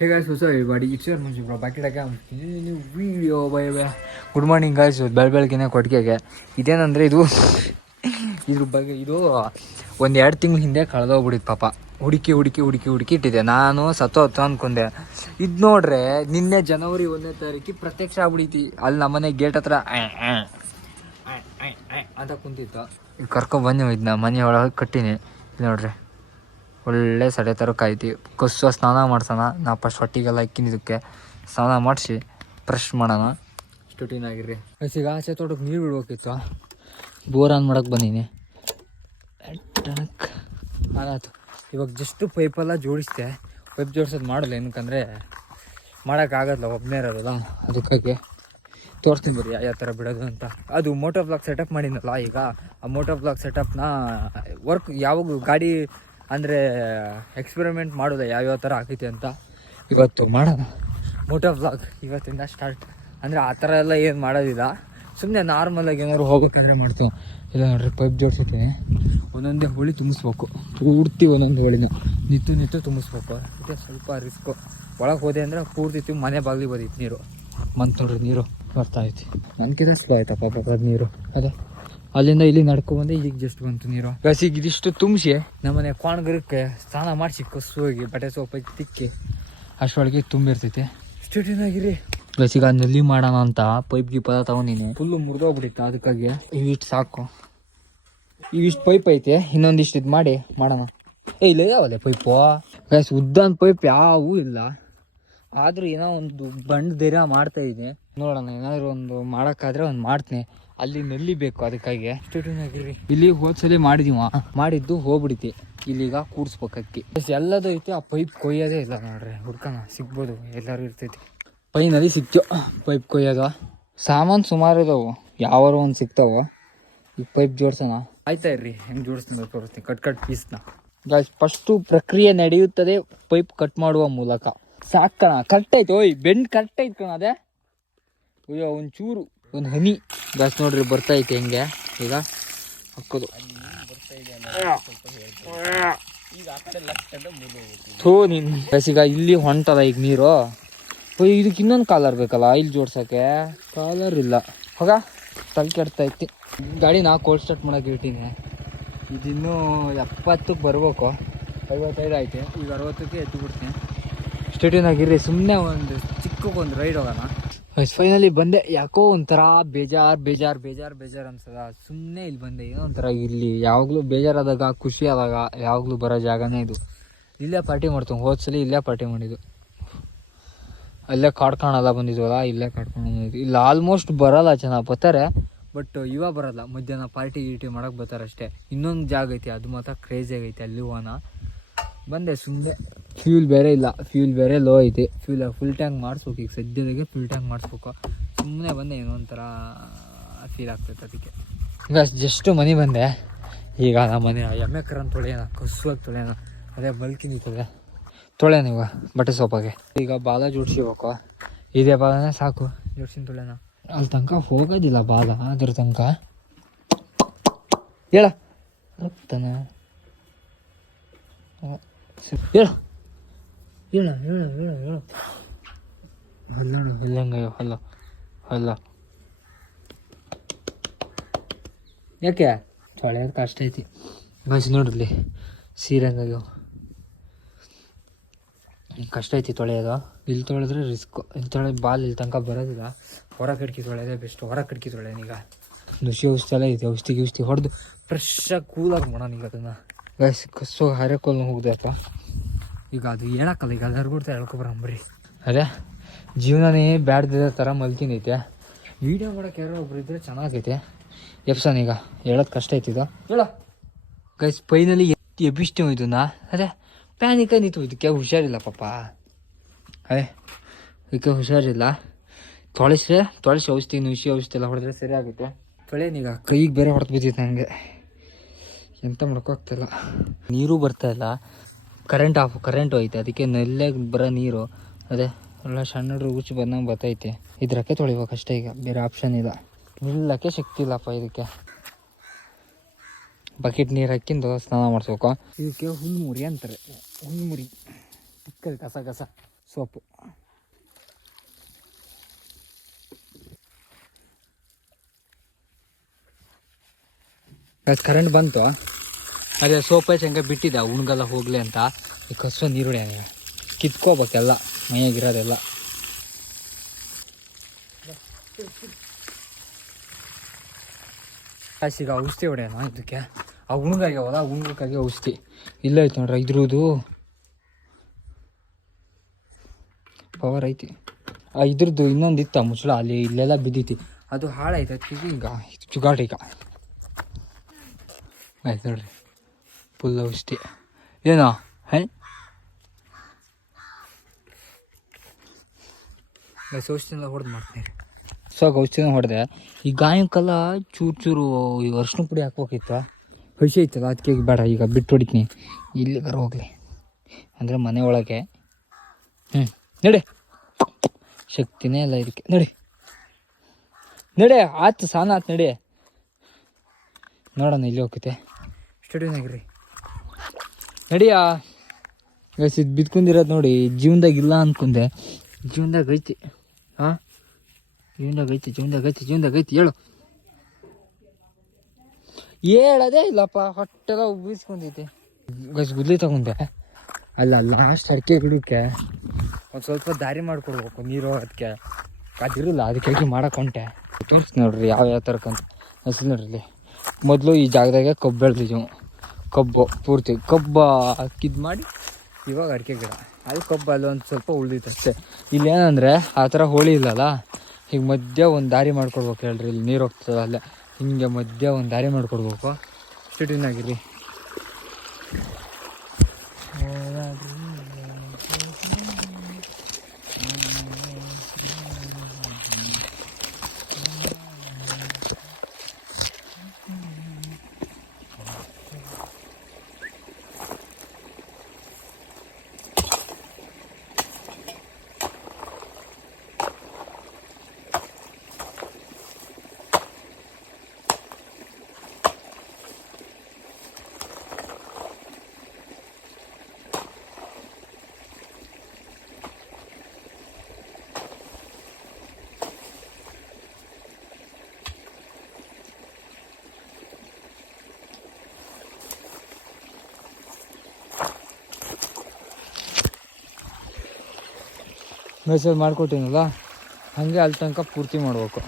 ಹೇ guys ಹೊಸ ಬಾಡಿ ಇಟ್ಸ್ ಮುಂಚೆ ಬ್ರೋ ಬಾಕಿಡಾಗ ನೀವು video bye bye good morning guys ಬೆಳ ಬೆಳಗ್ಗೆನೆ ಕೊಟ್ಟಿಗೆಗೆ. ಇದೇನಂದರೆ ಇದು, ಇದ್ರ ಬಗ್ಗೆ ಇದು, ಒಂದು ಎರಡು ತಿಂಗಳ ಹಿಂದೆ ಕಳೆದೋಗ್ಬಿಟ್ಟಿತ್ತು ಪಾಪ. ಹುಡುಕಿ ಹುಡುಕಿ ಹುಡುಕಿ ಹುಡುಕಿ ಇಟ್ಟಿದ್ದೆ. ನಾನು ಸತ್ತೋತ್ತು ಅಂದ್ಕೊಂಡೆ ಇದು ನೋಡ್ರೆ, ನಿನ್ನೆ ಜನವರಿ ಒಂದನೇ ತಾರೀಕಿಗೆ ಪ್ರತ್ಯಕ್ಷ ಆಗ್ಬಿಡೈತಿ. ಅಲ್ಲಿ ನಮ್ಮನೆ ಗೇಟ್ ಹತ್ರ ಅಂತ ಕುಂತಿತ್ತು. ಕರ್ಕೊಂಡ್ ಇದು ನಾ ಮನೆ ಒಳಗೆ ಕಟ್ಟಿನಿ. ನೋಡ್ರಿ. ಒಳ್ಳೆ ಸಡೆ ಥರ ಕಾಯ್ತಿ. ಸ್ನಾನ ಮಾಡ್ಸೋಣ. ನಾ ಫಸ್ಟ್ ಹೊಟ್ಟಿಗೆಲ್ಲ ಇದಕ್ಕೆ. ಸ್ನಾನ ಮಾಡಿಸಿ ಫ್ರೆಶ್ ಮಾಡೋಣ. ಆಗಿರ್ರಿ ಈಗ ಆಚೆ ತೋಟಕ್ಕೆ ನೀರು ಬಿಡ್ಬೇಕಿತ್ತು. ಬೋರ್ ಆನ್ ಮಾಡೋಕ್ಕೆ ಬಂದೀನಿ. ಆಗಾತು ಇವಾಗ ಜಸ್ಟ್ ಪೈಪೆಲ್ಲ ಜೋಡಿಸ್ದೆ. ಪೈಪ್ ಜೋಡಿಸೋದು ಮಾಡಲ್ಲ ಏನಕ್ಕಂದರೆ ಮಾಡೋಕ್ಕಾಗಲ್ಲ ಒಬ್ಬನೇ ಇರೋದಲ್ಲ. ಅದಕ್ಕಾಗಿ ತೋರಿಸ್ತೀನಿ ಬರ್ರಿ ಯಾವ ಥರ ಬಿಡೋದು ಅಂತ. ಅದು ಮೋಟೋ ಬ್ಲಾಕ್ ಸೆಟಪ್ ಮಾಡಿದ್ನಲ್ಲ ಈಗ. ಆ ಮೋಟೋ ಬ್ಲಾಕ್ ಸೆಟಪ್ನ ವರ್ಕ್ ಯಾವಾಗ ಗಾಡಿ ಅಂದರೆ ಎಕ್ಸ್ಪೆರಿಮೆಂಟ್ ಮಾಡೋದು ಯಾವ್ಯಾವ ಥರ ಆಗೈತೆ ಅಂತ. ಇವತ್ತು ಮಾಡೋಣ. ಮೋಟೋ ಬ್ಲಾಗ್ ಇವತ್ತಿಂದ ಸ್ಟಾರ್ಟ್ ಅಂದರೆ ಆ ಥರ ಎಲ್ಲ ಏನು ಮಾಡೋದಿಲ್ಲ. ಸುಮ್ಮನೆ ನಾರ್ಮಲಾಗಿ ಏನಾದ್ರು ಹೋಗೋಕ್ಕಂದ್ರೆ ಮಾಡ್ತೀವಿ. ಇಲ್ಲ ನೋಡ್ರಿ ಪೈಪ್ ಜೋಡಿಸಿರ್ತೀನಿ ಒಂದೊಂದೇ ಹುಳಿ ತುಂಬಿಸ್ಬೇಕು. ಪೂರ್ತಿ ಒಂದೊಂದು ಹುಳಿನ. ನಿತ್ತು ನಿತ್ತು ತುಂಬಿಸ್ಬೇಕು. ಇದಕ್ಕೆ ಸ್ವಲ್ಪ ರಿಸ್ಕು ಒಳಗೆ ಹೋದೆ ಅಂದರೆ ಪೂರ್ತಿ ತುಂಬ ಮನೆ ಬಾಗಿಲಿ ಬಂದಿತ್ತು ನೀರು. ಮಂತ್ ನೋಡ್ರಿ ನೀರು ಬರ್ತಾ ಐತಿ. ನನ್ಕಿಂತ ಸ್ಲೋ ಆಯ್ತಪ್ಪ ಪಾಪ ಅದು ನೀರು. ಅದೇ. ಅಲ್ಲಿಂದ ಇಲ್ಲಿ ನಡ್ಕೊಂಡ್ಬಂದೆ ಈಗ ಜಸ್ಟ್ ಬಂತು ನೀರು. ಗಸಿಗೆ ಇದಿಷ್ಟು ತುಂಬಿಸಿ. ನಮ್ಮನೆ ಕ್ವಾಣ್ಗರಕ್ಕೆ ಸ್ನಾನ ಮಾಡಿಸಿ ಕಸು ಹೋಗಿ ಬಟ್ಟೆ ಸೊಪ್ಪ ತಿಕ್ಕಿ ಅಷ್ಟರೊಳಗೆ ತುಂಬಿರ್ತೈತಿ. ಸ್ಟೇಟಿನಾಗಿರಿ ಆ ನಲ್ಲಿ ಮಾಡೋಣ ಅಂತ ಪೈಪ್ ಗೀಪ್ ಎಲ್ಲ ತಗೊಂಡಿನಿ. ಫುಲ್ಲು ಮುರಿದೋಗ್ಬಿಟ್ಟಿತ್ತು ಅದಕ್ಕಾಗಿ. ಇವಿಷ್ಟು ಸಾಕು. ಇವಿಷ್ಟು ಪೈಪ್ ಐತೆ ಇನ್ನೊಂದಿಷ್ಟು ಇದು ಮಾಡಿ ಮಾಡೋಣ. ಏ ಇಲ್ಲ ಯಾವಲ್ಲ ಪೈಪು ಗೈಸ್ ಉದ್ದಾನ್ ಪೈಪ್ ಯಾವೂ ಇಲ್ಲ. ಆದ್ರೂ ಏನೋ ಒಂದು ಬಂಡ್ ಧೈರ್ಯ ಮಾಡ್ತಾ ಇದ್ದೀನಿ ನೋಡೋಣ ಏನಾದರೂ ಒಂದು ಮಾಡೋಕ್ಕಾದ್ರೆ ಒಂದು ಮಾಡ್ತೀನಿ. ಅಲ್ಲಿ ನಲ್ಲಿ ಬೇಕು ಅದಕ್ಕಾಗಿ ಆಗಿರ್ರಿ. ಇಲ್ಲಿ ಹೋದ್ಸಲಿ ಮಾಡಿದೀವ. ಮಾಡಿದ್ದು ಹೋಗ್ಬಿಡಿತಿ. ಇಲ್ಲಿಗ ಕೂಡ್ಸ್ಬೇಕಕ್ಕಿ. ಎಲ್ಲದೂ ಐತಿ, ಆ ಪೈಪ್ ಕೊಯ್ಯೋದೇ ಇಲ್ಲ ನೋಡ್ರಿ. ಹುಡ್ಕಣ ಸಿಗ್ಬೋದು. ಎಲ್ಲರೂ ಇರ್ತೈತಿ. ಪೈನಲ್ಲಿ ಸಿಕ್ತು. ಪೈಪ್ ಕೊಯ್ಯೋದು. ಸಾಮಾನು ಸುಮಾರು ಇದಾವೆ. ಯಾವಾರು ಒಂದು ಸಿಗ್ತಾವ ಈ ಪೈಪ್ ಜೋಡ್ಸೋಣ. ಆಯ್ತಾ ಇರ್ರಿ. ಹೆಂಗೆ ಜೋಡಿಸ್ತೀನಿ ತೋರಿಸ್ತೀನಿ. ಕಟ್ ಕಟ್ ಪೀಸ್ನ ಫಸ್ಟು ಪ್ರಕ್ರಿಯೆ ನಡೆಯುತ್ತದೆ ಪೈಪ್ ಕಟ್ ಮಾಡುವ ಮೂಲಕ. ಸಾಕಣ. ಕರೆಕ್ಟ್ ಆಯ್ತು ಓಯ್ ಬೆಂಡ್ ಕರೆಕ್ಟ್ ಆಯ್ತು ಕಣ ಅದೇ. ಅಯ್ಯೋ, ಒಂಚೂರು. ಚೂರು ಒಂದು ಹನಿ ಗಾಯ್ಸ್ ನೋಡ್ರಿ ಬರ್ತಾ ಐತೆ ಹೆಂಗೆ. ಈಗ ಹಾಕೋದು. ಥೋ, ನೀನು ಈಗ ಇಲ್ಲಿ ಹೊಂಟದ ಈಗ ನೀರು. ಇದಕ್ಕೆ ಇನ್ನೊಂದು ಕಾಲರ್ ಬೇಕಲ್ಲ ಇಲ್ಲಿ ಜೋಡ್ಸೋಕ್ಕೆ? ಕಾಲರ್ ಇಲ್ಲ. ಹೋಗ, ತಲೆ ಗಾಡಿ ನಾ ಕೋಲ್ಡ್ ಸ್ಟಾರ್ಟ್ ಮಾಡೋಕೆ ಇಟ್ಟಿನಿ ಇದಿನ್ನೂ ಎಪ್ಪತ್ತಕ್ಕೆ ಬರಬೇಕು. ಐವತ್ತೈದು ಆಯ್ತು. ಈಗ ಅರವತ್ತಕ್ಕೆ ಎತ್ತು ಬಿಡ್ತೀನಿ. ಸ್ಟೇಡಿಯನ್ ಆಗಿರ್ರಿ ಸುಮ್ಮನೆ ಒಂದು ಚಿಕ್ಕಕ್ಕೊಂದು ರೈಡ್ ಹೋಗೋಣ. ಫೈನಲಿ ಬಂದೆ. ಯಾಕೋ ಒಂಥರ ಬೇಜಾರ್ ಬೇಜಾರ್ ಬೇಜಾರ್ ಬೇಜಾರ್ ಅನ್ಸದ. ಸುಮ್ಮನೆ ಇಲ್ಲಿ ಬಂದೆ. ಏನೋ ಒಂಥರ ಇಲ್ಲಿ ಯಾವಾಗಲೂ ಬೇಜಾರಾದಾಗ, ಖುಷಿ ಆದಾಗ ಯಾವಾಗಲೂ ಬರೋ ಜಾಗನೇ ಇದು. ಇಲ್ಲೇ ಪಾರ್ಟಿ ಮಾಡ್ತೀವಿ ಹೋದ್ಸಲಿ ಇಲ್ಲೇ ಪಾರ್ಟಿ ಮಾಡಿದ್ದು. ಅಲ್ಲೇ ಕಾಡ್ಕೊಳಲ್ಲ ಬಂದಿದ್ವಲ್ಲ, ಇಲ್ಲೇ ಕಾಡ್ಕೊಂಡು ಇಲ್ಲಿ ಆಲ್ಮೋಸ್ಟ್ ಬರಲ್ಲ ಜನ, ಬರ್ತಾರೆ. ಬಟ್ ಇವ ಬರಲ್ಲ. ಮಧ್ಯಾಹ್ನ ಪಾರ್ಟಿ ಗೀಟಿ ಮಾಡೋಕೆ ಬರ್ತಾರೆ ಅಷ್ಟೇ ಇನ್ನೊಂದು ಜಾಗ ಐತಿ, ಅದು ಮಾತ್ರ ಕ್ರೇಜಿ ಆಗೈತಿ, ಅಲ್ಲಿ ಹೋಗೋಣ. ಬಂದೆ ಸುಮ್ಮನೆ ಫ್ಯೂಲ್ ಬೇರೆ ಇಲ್ಲ. ಫ್ಯೂಲ್ ಬೇರೆ ಲೋ ಐತಿ. ಫ್ಯೂಲ್ ಫುಲ್ ಟ್ಯಾಂಕ್ ಮಾಡಿಸ್ಬೇಕು. ಈಗ ಸದ್ಯದಾಗೆ ಫುಲ್ ಟ್ಯಾಂಕ್ ಮಾಡಿಸ್ಬೇಕು. ಸುಮ್ಮನೆ ಬಂದೆ ಏನೋ ಒಂಥರ ಫೀಲ್ ಆಗ್ತೈತೆ ಅದಕ್ಕೆ. ಈಗ ಜಸ್ಟ್ ಮನೆ ಬಂದೆ. ಈಗ ನಮ್ಮ ಮನೆ ಎಮ್ಮೆ ಕರನ್ ತೊಳೆಯೋಣ. ಕಸುವಾಗಿ ತೊಳೆಯೋಣ. ಅದೇ ಬಲ್ಕಿ ತೊಳೆಯೋಣ ಇವಾಗ ಬಟ್ಟೆ ಸೋಪಾಗೆ ಈಗ ಬಾಲ ಜೋಡಿಸಿಬೇಕು ಇದೇ ಬಾಲನೇ ಸಾಕು. ಜೋಡಿಸಿನ ತೊಳೆಯೋಣ. ಅಲ್ಲಿ ತನಕ ಹೋಗೋದಿಲ್ಲ ಬಾಲ. ಅದ್ರ ತನಕ. ಹೇಳ. ಹೇಳ. ಹೇಳ ಹೇಳ ಹಲ್ಲ ಯಾಕೆ? ತೊಳೆಯೋದು ಕಷ್ಟ ಐತಿ. ಬಸ್ ನೋಡ್ರಿ ಸೀರೆ ಹಂಗಾಗ್ಯಾವ. ಕಷ್ಟ ಐತಿ ತೊಳೆಯೋದು ಇಲ್ಲಿ ತೊಳೆದ್ರೆ ರಿಸ್ಕ್ ಇಲ್ಲಿ ತೊಳೆ ಬಾಲ್ ಇಲ್ಲಿ ತನಕ ಬರೋದಿಲ್ಲ. ಹೊರ ಕಡ್ಕಿ ತೊಳೆಯೋದೇ ಬೆಸ್ಟ್ ಹೊರ ಕಡ್ಕಿ ಈಗ ನುಸಿ ಔಷಧಿ ಎಲ್ಲ ಐತಿ ಔಷಧಿ ಗಿಷ್ಟಿ ಹೊಡೆದು ಫ್ರೆಶ್ಶಾಗಿ ಕೂಲಾಗಿ ಮಾಡೋಣ ಈಗ ಅದನ್ನು. ಗೈಸ್ ಕಸು ಹೋಗಿದೆ ಹೋಗ್ದಪ್ಪ ಈಗ ಅದು ಹೇಳಕ್ಕಲ್ಲ, ಈಗ ಎಲ್ಲರಿಗೂ ಹೇಳ್ಕೊಬರಂಬ್ರಿ ಅದೇ, ಜೀವನನೇ ಬ್ಯಾಡ್ದಿರೋ ಥರ ಮಲ್ಕಿನೈತೆ ವೀಡಿಯೋ ಮಾಡೋಕೆ ಯಾರೋ ಒಬ್ರು ಇದ್ರೆ ಚೆನ್ನಾಗೈತೆ. ಎಪ್ಸನ್ ಈಗ, ಹೇಳೋದು ಕಷ್ಟ ಐತಿದು ಹೇಳ. ಗೈಸ್ ಪೈನಲ್ಲಿ ಎತ್ತಿ ಎಬ್ಬಿಷ್ಟು ಇದನ್ನ. ಅದೇ ಪ್ಯಾನಿಕ ನಿಂತು ಇದಕ್ಕೆ ಹುಷಾರಿಲ್ಲ ಪಾಪ. ಅದೇ, ಇದಕ್ಕೆ ಹುಷಾರಿಲ್ಲ. ತೊಳಸಿ ತೊಳಸಿ ಔಷಧಿ, ನುಸಿ ಔಷಧಿ ಎಲ್ಲ ಹೊಡೆದ್ರೆ ಸರಿ ಆಗುತ್ತೆ. ತೊಳೆನೀಗ ಕೈಗೆ ಬೇರೆ ಹೊಡೆದು ಬಿದ್ದಿತ್ತು ನನಗೆ ಎಂತ ಮಾಡ್ಕೋಗ್ತಿಲ್ಲ ನೀರು ಬರ್ತಾ ಇಲ್ಲ. ಕರೆಂಟ್ ಆಫ್ ಕರೆಂಟ್ ಹೋಯ್ತು. ಅದಕ್ಕೆ ನೆಲ್ಲೆ ಬರೋ ನೀರು. ಅದೇ, ಎಲ್ಲ ಸಣ್ಣ ರುಚಿ ಬಂದಂಗೆ ಬರ್ತೈತೆ ಇದ್ರಕ್ಕೆ ತೊಳಿಬೇಕು ಅಷ್ಟೇ ಈಗ. ಬೇರೆ ಆಪ್ಷನ್ ಇಲ್ಲ. ನಿಲ್ಲಕ್ಕೆ ಶಕ್ತಿ ಇಲ್ಲಪ್ಪ ಇದಕ್ಕೆ. ಬಕೆಟ್ ನೀರು ಹಾಕಿಂದು ಸ್ನಾನ ಮಾಡಿಸ್ಬೇಕು. ಇದಕ್ಕೆ ಹುಲ್ಮುರಿ ಅಂತಾರೆ. ಹುಲ್ಮುರಿ ಚಿಕ್ಕದು ಕಸ ಕಸ. ಸೋಪು. ಕರೆಂಟ್ ಬಂತು. ಅದೇ ಸೋಪ್ ಹಚ್ಚಿ ಹಂಗೆ ಬಿಟ್ಟಿದ್ದ, ಉಣ್ಗಲ್ಲ ಹೋಗಲಿ ಅಂತ. ಈ ಕಸ ನೀರು ನೀವು ಕಿತ್ಕೋಬೇಕೆಲ್ಲ ಮೈಯಾಗಿರೋದೆಲ್ಲ. ಈಗ ಔಷಧಿ ಹೊಡೆಯೋಣ ಇದಕ್ಕೆ. ಆ ಉಣ್ಗಾಗ್ಯಾವಲ್ಲ ಆ ಉಣ್ಗಕ್ಕಾಗಿ ಔಷಧಿ. ಇಲ್ಲ ಐತೆ ನೋಡ್ರಿ, ಇದ್ರದ್ದು. ಪವರ್ ಐತಿ. ಆ ಇದ್ರದ್ದು ಇನ್ನೊಂದು ಇತ್ತ ಮುಚ್ಚಳ, ಅಲ್ಲಿ ಇಲ್ಲೆಲ್ಲ ಬಿದ್ದೈತಿ. ಅದು ಹಾಳಾಯ್ತು ಈಗ ಚುಗಾಟ ಈಗ. ಆಯ್ತು ನೋಡ್ರಿ. ಫುಲ್ ಔಷಧಿ ಏನೋ ಹೈ? ಔಷಧಿನ ಹೊಡೆದು ಮಾಡ್ತೀನಿ. ಸೊ ಔಷಧಿನ ಹೊಡೆದೆ. ಈ ಗಾಯಕ್ಕೆಲ್ಲ ಚೂರು ಚೂರು ಈ ಅರ್ಶಿನ ಪುಡಿ ಹಾಕ್ಬೇಕಿತ್ತು. ಹಸಿ ಐತಲ್ಲ ಅದಕ್ಕೆ ಬೇಡ ಈಗ ಬಿಟ್ಟು ಹೊಡಿತೀನಿ. ಇಲ್ಲಿಗಾರ ಹೋಗಲಿ. ಅಂದರೆ ಮನೆ ಒಳಗೆ. ಹ್ಞೂ ನಡೆ. ಶಕ್ತಿನೇ ಇಲ್ಲ ಇದಕ್ಕೆ. ನಡಿ. ನಡೆ ಆತು ಸಾನ ಆತು ನಡಿ. ನೋಡೋಣ ಇಲ್ಲಿ ಹೋಗುತ್ತೆ ಸ್ಟುಡಿಯೋನಾಗ್ರಿ ನಡಿಯಾ? ಇದು ಬಿದ್ಕೊಂಡಿರೋದು ನೋಡಿ, ಜೀವನದಾಗ ಇಲ್ಲ ಅನ್ಕೊಂಡೆ. ಜೀವನದಾಗ ಐತಿ. ಹಾಂ? ಜೀವನದಾಗ ಐತಿ ಜೀವನದಾಗ ಐತಿ ಜೀವನದಾಗ ಐತಿ, ಹೇಳು. ಹೇಳೋದೇ ಇಲ್ಲಪ್ಪ, ಹೊಟ್ಟೆಲ್ಲ ಉಬ್ಬಿಸ್ಕೊಂಡೈತಿ ಗಸ್ ಗುದ್ಲಿ ತಗೊಂಡೆ. ಅಲ್ಲ ಲಾಸ್ಟ್ ಅಡಿಕೆ ಗಿಡಕ್ಕೆ ಒಂದು ಸ್ವಲ್ಪ ದಾರಿ ಮಾಡ್ಕೊಡ್ಬೇಕು, ನೀರು ಅದಕ್ಕೆ ಅದಿರಲ್ಲ, ಅದಕ್ಕೆ ಮಾಡಕ್ಕೆ ಹೊಂಟೆ. ತೋರಿಸಿ ನೋಡ್ರಿ ಯಾವ ಯಾವ ಥರಕ್ಕಂತ ಹೆಸರು ನೋಡ್ರಿ ಮೊದಲು ಈ ಜಾಗದಾಗೆ ಕಬ್ಬು ಬೆಳೆದಿದ್ವು ಕಬ್ಬು, ಪೂರ್ತಿ ಕಬ್ಬು ಹಾಕಿದ್ದು ಮಾಡಿ ಇವಾಗ ಅಡಿಕೆ ಗಿಡ. ಅಲ್ಲಿ ಕಬ್ಬು ಅಲ್ಲಿ ಒಂದು ಸ್ವಲ್ಪ ಇಲ್ಲಿ ಏನಂದರೆ, ಆ ಥರ ಹೋಳಿ ಇಲ್ಲಲ್ಲ? ಈಗ ಮಧ್ಯ ಒಂದು ದಾರಿ ಮಾಡ್ಕೊಡ್ಬೇಕು ಹೇಳ್ರಿ, ಇಲ್ಲಿ ನೀರು ಹೋಗ್ತದೆ ಅಲ್ಲೇ. ಹಿಂಗೆ ಮಧ್ಯ ಒಂದು ದಾರಿ ಮಾಡ್ಕೊಡ್ಬೇಕು. ಸಿಟಿನಾಗಿರಿ ಮೆಸೇಜ್ ಮಾಡಿಕೊಟ್ಟಿನಲ್ಲ ಹಾಗೆ ಅಲ್ಲಿ ತನಕ ಪೂರ್ತಿ ಮಾಡ್ಬೇಕು.